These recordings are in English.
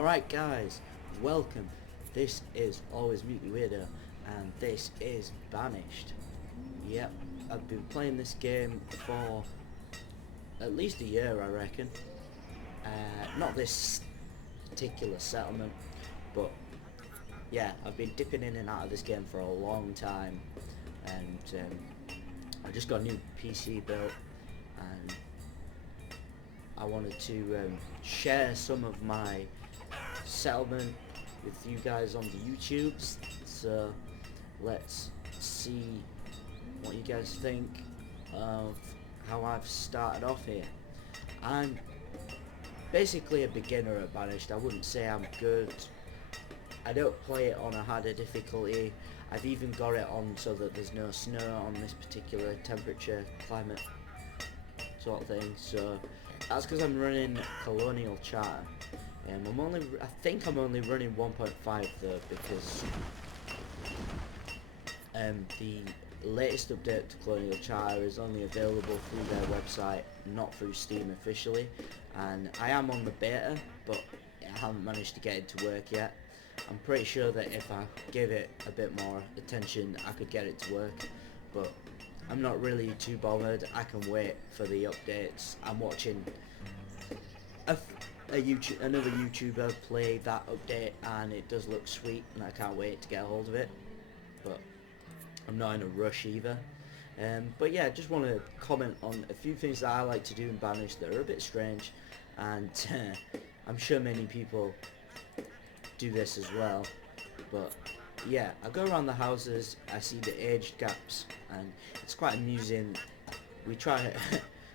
Alright guys, welcome. This is Always Meet Me Weirdo, and this is Banished. Yep, I've been playing this game for at least a year, I reckon. Not this particular settlement, but yeah, I've been dipping in and out of this game for a long time, and I just got a new PC built, and I wanted to share some of my settlement with you guys on the YouTubes. So let's see what you guys think of how I've started off here. I'm basically a beginner at Banished. I wouldn't say I'm good. I don't play it on a harder difficulty. I've even got it on so that there's no snow on this particular temperature climate sort of thing. So that's because I'm running colonial charter. I think I'm only running 1.5 though, because the latest update to colonial charter is only available through their website, not through Steam officially, and I am on the beta, but I haven't managed to get it to work yet. I'm pretty sure that if I gave it a bit more attention, I could get it to work, but I'm not really too bothered. I can wait for the updates. I'm watching another YouTuber play that update, and it does look sweet, and I can't wait to get a hold of it. But I'm not in a rush either. But yeah, just want to comment on a few things that I like to do in Banished that are a bit strange, and I'm sure many people do this as well. But yeah, I go around the houses, I see the age gaps, and it's quite amusing. We try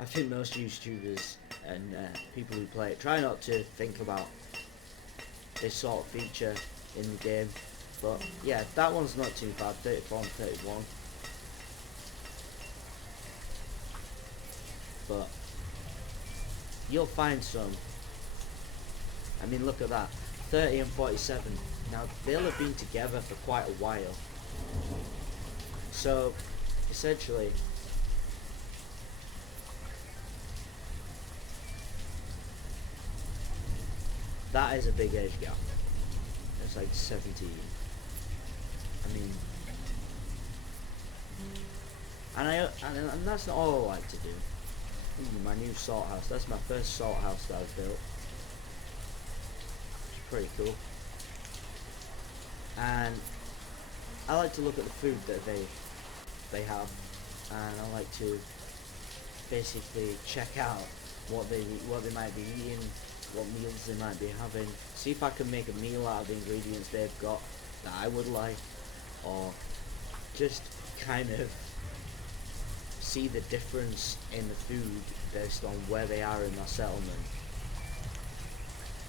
I think most YouTubers and people who play it try not to think about this sort of feature in the game, but yeah, that one's not too bad. 34 and 31, but you'll find some. I mean, look at that, 30 and 47. Now they'll have been together for quite a while, so essentially that is a big age gap. It's like 17. I mean, and that's not all I like to do. My new salt house. That's my first salt house that I've built. It's pretty cool. And I like to look at the food that they have, and I like to basically check out what they might be eating, what meals they might be having, see if I can make a meal out of the ingredients they've got that I would like, or just kind of see the difference in the food based on where they are in their settlement.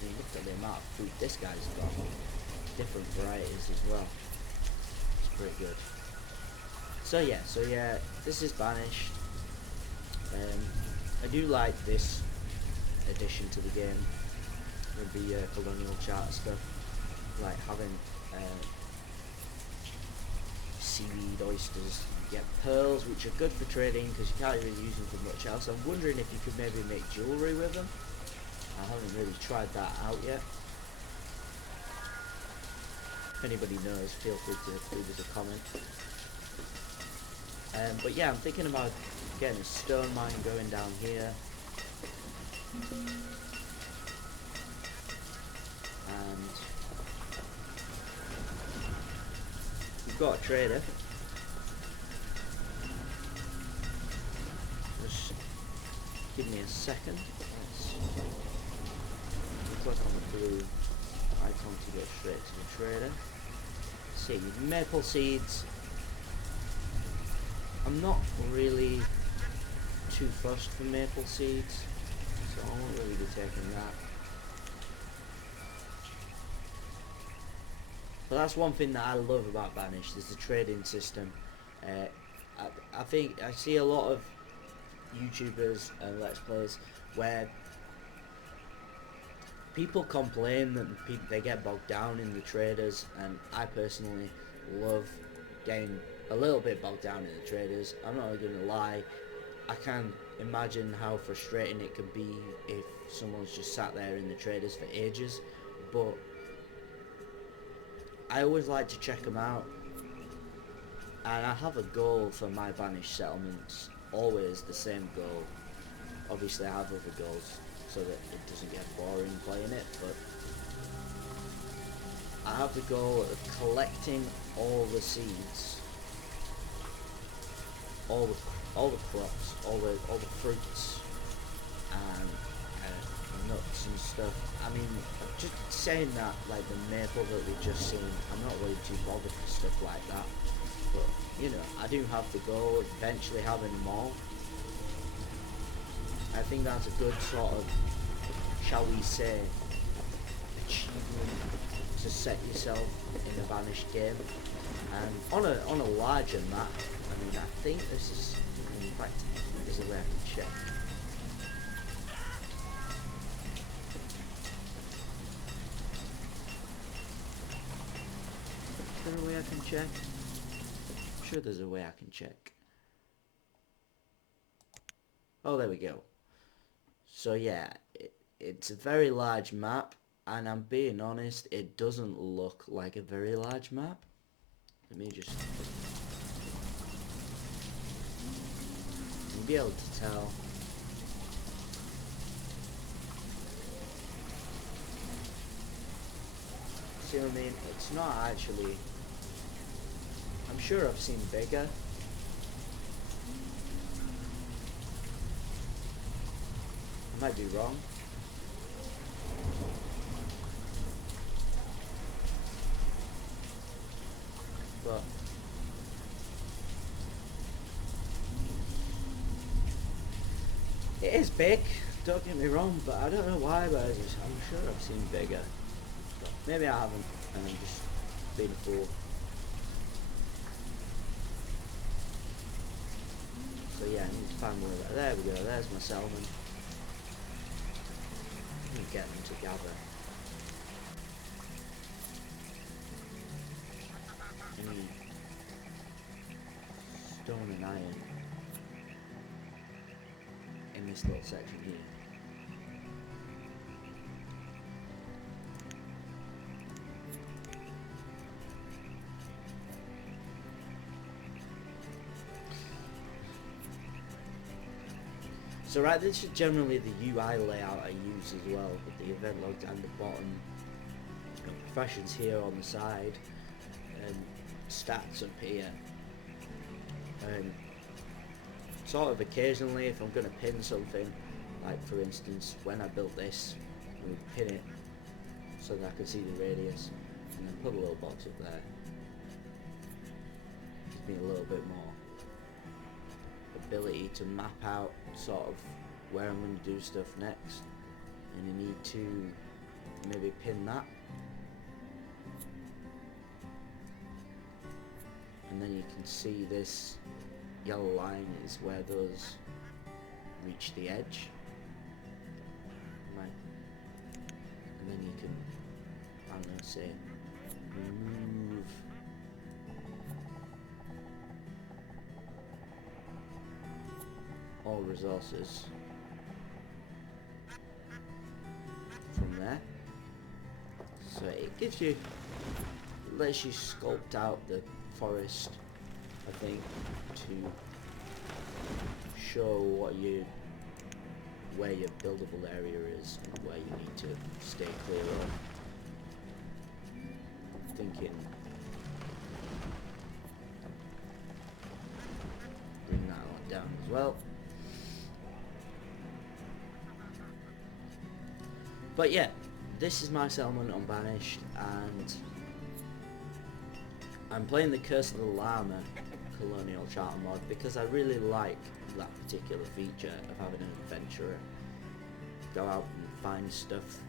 I mean, look at the amount of food this guy's got, different varieties as well. It's pretty good. So yeah, this is Banished. I do like this addition to the game with the colonial charter stuff, like having seaweed, oysters. You get pearls, which are good for trading because you can't really use them for much else. I'm wondering if you could maybe make jewellery with them. I haven't really tried that out yet. If anybody knows, feel free to leave us a comment. But yeah, I'm thinking about getting a stone mine going down here. And we've got a trader. Just give me a second. Let's click on the blue icon to go straight to the trader. See, maple seeds. I'm not really too fussed for maple seeds, so I won't really be taking that. But that's one thing that I love about Banished, is the trading system. I think I see a lot of YouTubers and Let's Plays where people complain that they get bogged down in the traders, and I personally love getting a little bit bogged down in the traders. I'm not going to lie, I can imagine how frustrating it can be if someone's just sat there in the traders for ages, but I always like to check them out, and I have a goal for my banished settlements, always the same goal. Obviously I have other goals so that it doesn't get boring playing it, but I have the goal of collecting all the seeds, all the crops, all the fruits, and nuts and stuff. I mean, just saying that, like the maple that we've just seen, I'm not really too bothered for stuff like that. But you know, I do have the goal of eventually having them all. I think that's a good sort of, shall we say, achievement to set yourself in a Banished game. And on a larger map, I mean, I think this is, in fact, there's a way I can check. Is there a way I can check? I'm sure there's a way I can check. Oh, there we go. So yeah, it's a very large map, and I'm being honest, it doesn't look like a very large map. Let me just... You'll be able to tell. See what I mean? It's not actually... I'm sure I've seen bigger. I might be wrong. But it is big, don't get me wrong, but I don't know why, but I'm sure I've seen bigger. But maybe I haven't, and I'm just being a fool. So yeah, I need to find more of that. There we go, there's my salmon. I'm gonna get them together. I need stone and iron in this little section here. So right, this is generally the UI layout I use as well, with the event log down the bottom, professions here on the side, and stats up here. And sort of occasionally, if I'm going to pin something, like for instance, when I built this, I would pin it so that I could see the radius, and then put a little box up there. Gives me a little bit more ability to map out sort of where I'm going to do stuff next, and you need to maybe pin that, and then you can see this yellow line is where those reach the edge, right? And then you can, I'm going to say, remove all resources from there. So it gives you, lets you sculpt out the forest, I think, to show what where your buildable area is and where you need to stay clear of. Thinking bring that one down as well. But yeah, this is my settlement on Banished, and I'm playing the Curse of the Llama colonial charter mod because I really like that particular feature of having an adventurer go out and find stuff.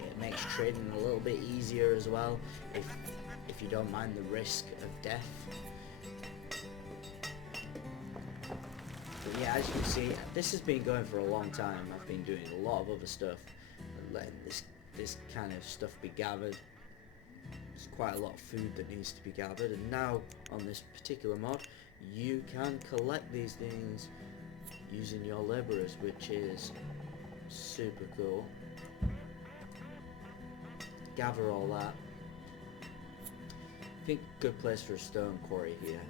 It makes trading a little bit easier as well, if you don't mind the risk of death. But yeah, as you can see, this has been going for a long time. I've been doing a lot of other stuff, letting this kind of stuff be gathered. There's quite a lot of food that needs to be gathered, and now on this particular mod you can collect these things using your labourers, which is super cool. gather all that. I think good place for a stone quarry here.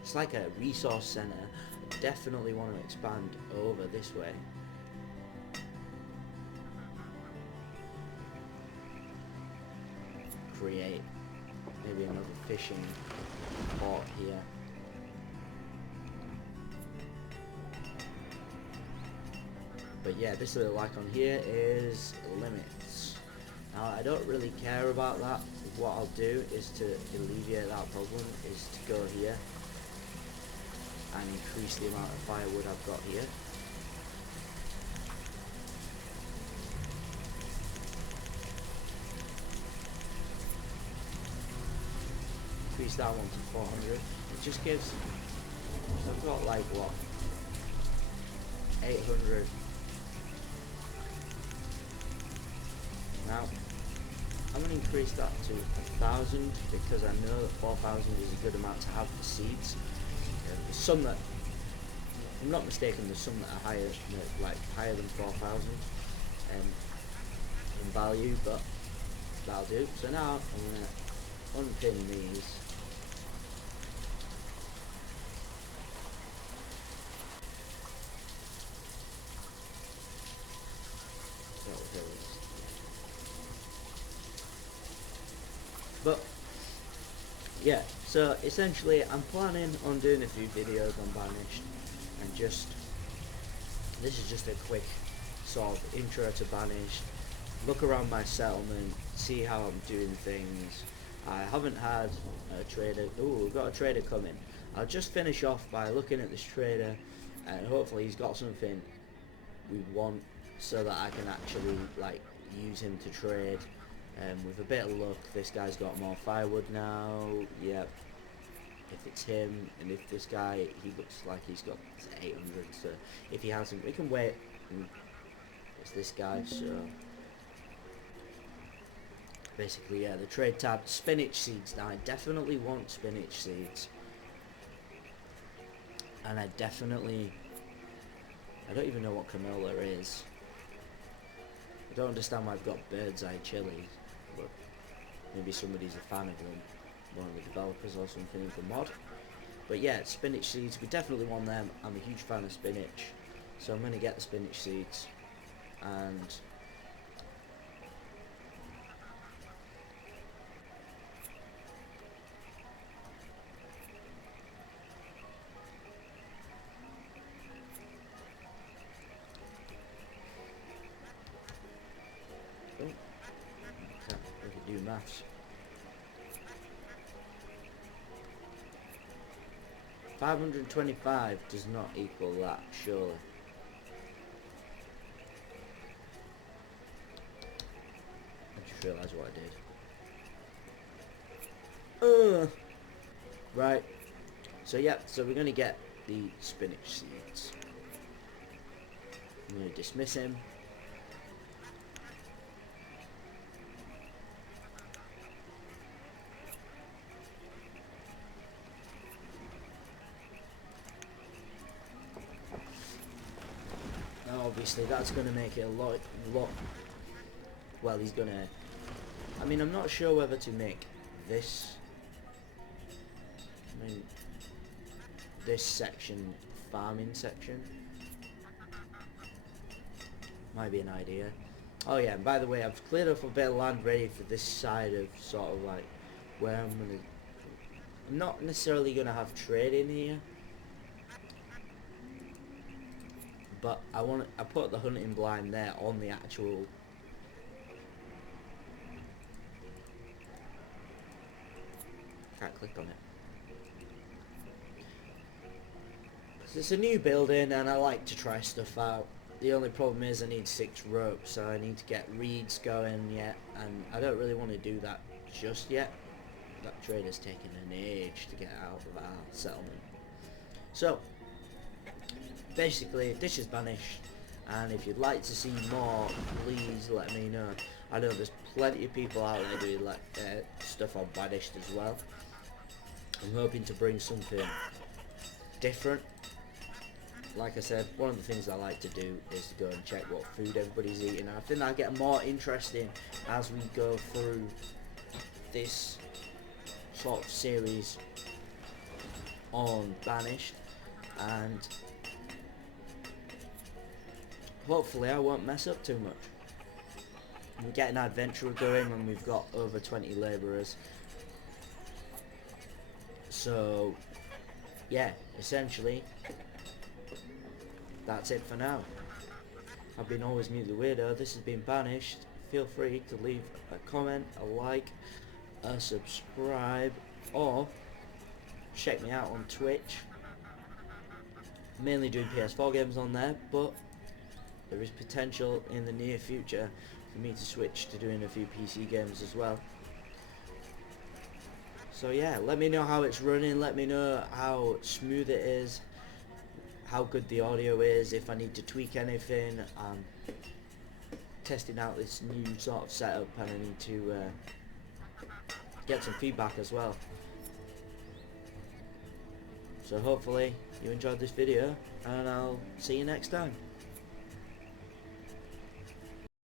It's like a resource center. I definitely want to expand over this way. Create maybe another fishing port here. But yeah, this little icon here is limits. Now I don't really care about that. What I'll do is to alleviate that problem is to go here and increase the amount of firewood I've got here. Increase that one to 400. It just gives, I've got like what, 800. Now I'm going to increase that to 1,000 because I know that 4,000 is a good amount to have for seeds. There's some that, if I'm not mistaken, there's some that are higher, like higher than 4,000 in value, but that'll do. So now I'm going to unpin these. But yeah, so essentially I'm planning on doing a few videos on Banished, and just this is just a quick sort of intro to Banished, look around my settlement, see how I'm doing things. I haven't had a trader. Ooh, we've got a trader coming. I'll just finish off by looking at this trader, and hopefully he's got something we want so that I can actually like use him to trade. With a bit of luck, this guy's got more firewood now. Yep. If it's him, and if this guy, he looks like he's got 800. So if he hasn't, we can wait. It's this guy. So basically, yeah, the trade tab, spinach seeds. Now I definitely want spinach seeds, and I don't even know what canola is. I don't understand why I've got bird's eye chilies, but maybe somebody's a fan of them, one of the developers or something of the mod. But yeah, spinach seeds, we definitely want them. I'm a huge fan of spinach, so I'm going to get the spinach seeds. And do maths. 525 does not equal that, surely. I just realised what I did. Right. So yeah, so we're gonna get the spinach seeds. I'm gonna dismiss him. Obviously that's going to make it a lot, well, he's going to, I mean, I'm not sure whether to make this, this section farming section. Might be an idea. Oh yeah, and by the way, I've cleared off a bit of land ready for this side of sort of like where I'm not necessarily going to have trade in here. But I put the hunting blind there on the actual. Can't click on it. It's a new building and I like to try stuff out. The only problem is I need 6 ropes, so I need to get reeds going yet, and I don't really want to do that just yet. That trader's taking an age to get out of our settlement. So basically, this is Banished, and if you'd like to see more, please let me know. I know there's plenty of people out there doing like stuff on Banished as well. I'm hoping to bring something different like I said, one of the things I like to do is to go and check what food everybody's eating. And I think that'll get more interesting as we go through this sort of series on Banished, and hopefully I won't mess up too much. We get an adventurer going when we've got over 20 labourers. So yeah, essentially that's it for now. I've been Always Mute the Weirdo. This has been Banished. Feel free to leave a comment, a like, a subscribe, or check me out on Twitch. Mainly doing PS4 games on there, but there is potential in the near future for me to switch to doing a few PC games as well. So yeah, let me know how it's running, let me know how smooth it is, how good the audio is, if I need to tweak anything. I'm testing out this new sort of setup and I need to get some feedback as well. So hopefully you enjoyed this video and I'll see you next time.